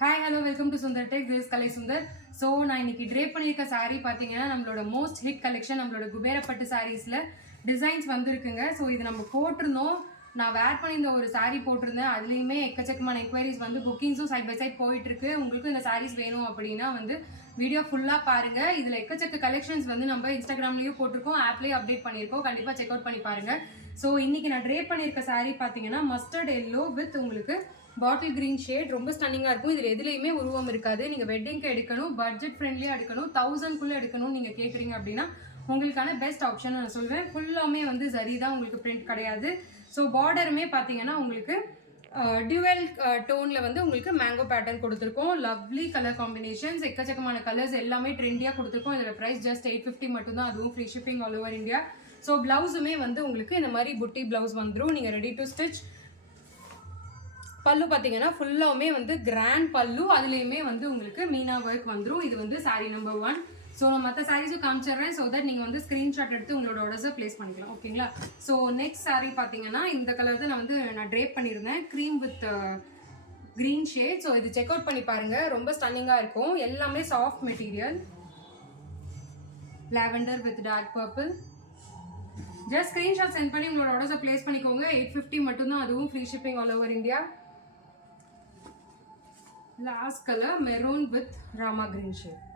Hi hello welcome to Sundar tech. This Kalai Sundar. So நான் இன்னைக்கு drape பண்ணியிருக்க சாரீ பார்த்தீங்கன்னா நம்மளோட மோஸ்ட் ஹிட் கலெக்ஷன் நம்மளோட குபேரப்பட்டு சாரீஸில் டிசைன்ஸ் வந்துருக்குங்க. ஸோ இது நம்ம போட்டிருந்தோம். நான் வேர் பண்ணியிருந்த ஒரு சாரீ போட்டிருந்தேன். அதுலேயுமே எக்கச்சக்கமான என்கொயரிஸ் வந்து புக்கிங்ஸும் சைட் பை சைட் போயிட்டுருக்கு. உங்களுக்கு இந்த சாரீஸ் வேணும் அப்படின்னா வந்து வீடியோ ஃபுல்லாக பாருங்கள். இதில் எக்கச்சக்க கலெக்ஷன்ஸ் வந்து நம்ம இன்ஸ்டாகிராம்லேயும் போட்டிருக்கோம், ஆப்லேயும் அப்டேட் பண்ணியிருக்கோம். கண்டிப்பாக செக் அவுட் பண்ணி பாருங்கள். ஸோ இன்றைக்கி நான் ட்ரேப் பண்ணியிருக்க சாரீ பார்த்தீங்கன்னா மஸ்டர்ட் எல்லோ வித் உங்களுக்கு பாட்டில் கிரீன் ஷேட். ரொம்ப ஸ்டன்னிங்காக இருக்கும். இதில் எதுலேயுமே உருவம் இருக்காது. நீங்கள் வெட்டிங்க்கு எடுக்கணும், பட்ஜெட் ஃப்ரெண்ட்லியாக எடுக்கணும், 1000க்குள்ளே எடுக்கணும்னு நீங்கள் கேட்குறீங்க அப்படின்னா உங்களுக்கான பெஸ்ட் ஆப்ஷன் நான் சொல்வேன். ஃபுல்லாமே வந்து சரி தான், உங்களுக்கு பிரிண்ட் கிடையாது. ஸோ பார்டருமே பார்த்தீங்கன்னா உங்களுக்கு டியூவல் டோனில் வந்து உங்களுக்கு மேங்கோ பேட்டர்ன் கொடுத்துருக்கோம். லவ்லி கலர் காம்பினேஷன்ஸ், எக்கச்சக்கமான கலர்ஸ் எல்லாமே ட்ரெண்டியாக கொடுத்துருக்கோம். இதில் ப்ரைஸ் ஜஸ்ட் 850 மட்டும்தான், அதுவும் free shipping all over India. So ப்ளவுஸுமே வந்து உங்களுக்கு இந்த மாதிரி புட்டி ப்ளவுஸ் வந்துடும். நீங்கள் ரெடி டு ஸ்டிச். பல்லு பார்த்தீங்கன்னா ஃபுல்லாமே வந்து கிராண்ட் பல்லு, அதுலேயுமே வந்து உங்களுக்கு மீனா ஒர்க் வந்துடும். இது வந்து சாரீ நம்பர் 1. ஸோ நான் மற்ற சாரீஸும் காமிச்சிடுறேன். ஸோ தட் நீங்கள் வந்து ஸ்க்ரீன்ஷாட் எடுத்து உங்களோட ஆர்டர்ஸை ப்ளேஸ் பண்ணிக்கலாம். ஓகேங்களா? ஸோ நெக்ஸ்ட் சாரீ பார்த்தீங்கன்னா இந்த கலர் தான் நான் ட்ரேப் பண்ணியிருந்தேன், cream with green shade. So இது செக் அவுட் பண்ணி பாருங்கள், ரொம்ப ஸ்டன்னிங்காக இருக்கும். எல்லாமே soft material. Lavender with dark purple. Just screenshot send பண்ணி உங்களோட ஆர்டர்ஸை ப்ளேஸ் பண்ணிக்கோங்க. 850 மட்டும்தான், அதுவும் free shipping all over India. Last colour maroon with Rama green shade.